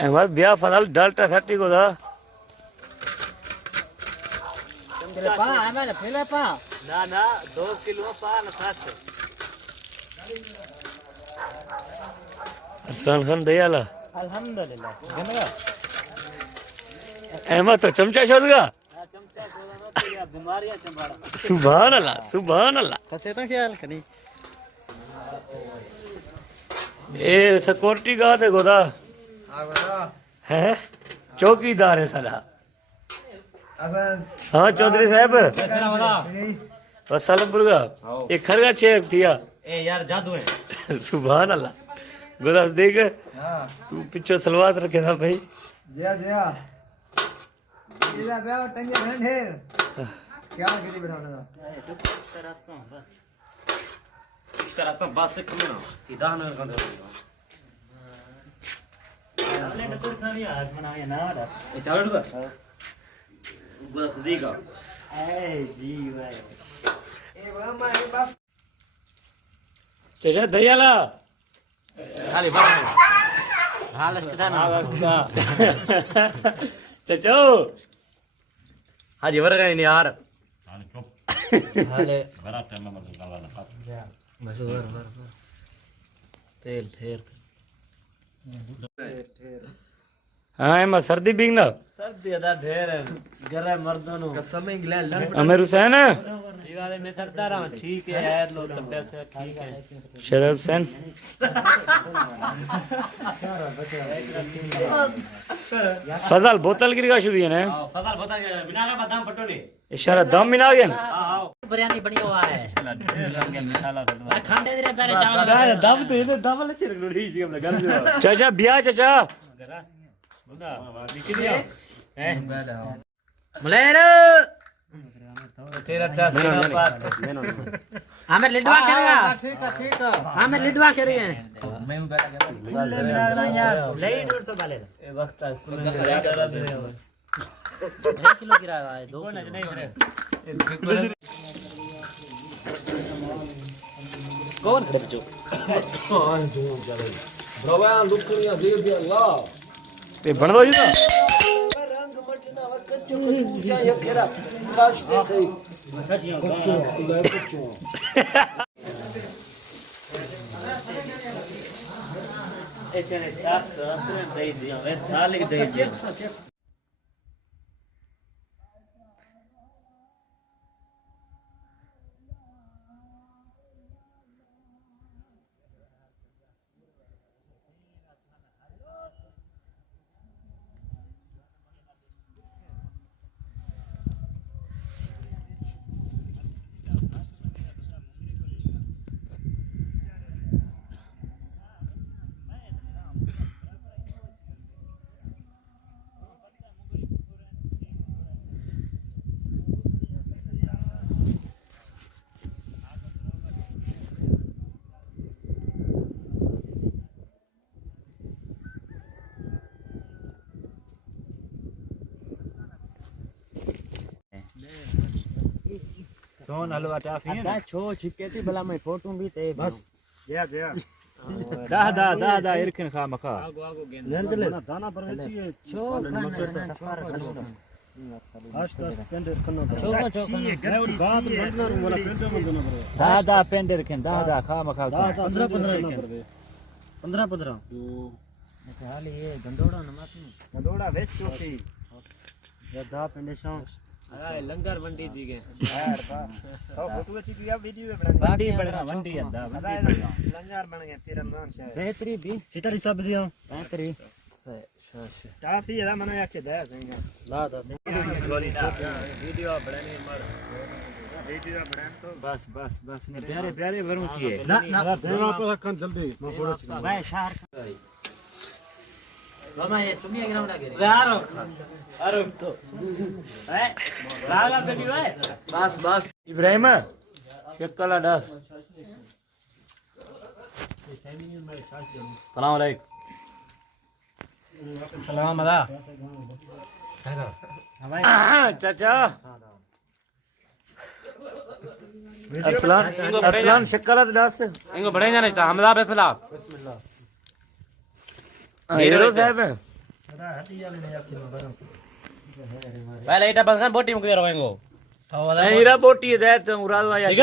अहमद ब्याह फजल डाल्टा सट्टी को दा ना ना 2 किलो पा ना साथ अरसान खान दयाला अल्हम्दुलिल्लाह गनगा अहमद तो चमचा शोधगा चमचा शोधना तो या बीमारियां चंबाड़ा सुभान अल्लाह कसे ना ख्याल कनी ए सिक्योरिटी गार्ड है गोदा है चौकीदार है सदा हाँ चौधरी साहब सलमपुर का एक खरगा शेर थिया ए यार जादू है सुभान अल्लाह गोदा देख तू पीछे सलवात रखे था भाई जया जया ये बे टंगे ढेर क्या किसी बनाना था इसका रास्ता बस से कम ना सीधा ना कर दो हमने तो नहीं आज बनाया ना ये चलो रुको बस देगा ए जी भाई ए मामा ये बस चचा दयाला खाली बड़ा हाल इसके था ना चचो हाजी वरगा नहीं यार हाले बड़ा टाइम में मतलब गाला ना बस वर तेल ठेर हाँ एमा सर्दी बिग ना सर्दी अदा ढेर है गरे मर्दों नु कसम इंगला अमीर हुसैन दीवारे में करता रहा ठीक है यार लो तबे से ठीक है शरद हुसैन फजल बोतल गिर का शुरू है ना फजल बता बिना का बादाम पटो ने इशारा दम मिला गया बिरयानी बनी हुआ है खांडे दे पहले चावल दम तो ये दम ले चिर लोड़ी जी हम लगा चाचा बिया चाचा मलेर तेरा चास बात हमें लिडवा करेगा ठीक है हमें लिडवा करेंगे मैं यार ले दूर तो बाले ए वक्त 1 किलो गिराया है 2 नहीं कौन खड़े बच्चों कौन जो चले भगवान लुकुनिया दे दे अल्लाह पे बन दो जी तो रंग मटना वर कच्चो क्या ये खेरा काश दे सही कच्चो ले कच्चो ऐसे ने साथ तुरंत दे दिया वे साल के दे दिया सोन हलवा टाफी है ना छो छिके थी भला मैं फोटो भी ते बस जया जया दा इरकन खा मखा आगो गेंद दाना पर वेची छो आस्ता पेंडर कनो छो बात बंदना वाला पेंडर बंदना दा पेंडर के दा खा मखा 15 हाल ये गंडोड़ा न मात गंडोड़ा वेचो सी दा पेंडर सो अरे लंगर मंडी दी गए यार बा तो फोटो अच्छी किया वीडियो बना मंडी अंदा लंगर बन गए तीरंदाज से बेहतरी भी सितारी सब दियो बेहतरी काफी है मने आके दे देंगे ला दा वीडियो बनाने मर वीडियो बनान तो बस प्यारे वरू चाहिए ना देवा पर कन जल्दी मैं फोटो भाई शहर मामा ये चुनिया ग्राउंड आ गए यार अरे तो लाला बेबी भाई बस इब्राहिम शक्ला दास सलाम अलैकुम सलाम अदा चाचा अरसलान शक्ला दास इनको बढ़े जाने चाहिए हमदा बिस्मिल्लाह हीरो साहब है पहले इटा बंद कर बोटी मुक दे रहो हीरा बोटी दे तो मुराद भाई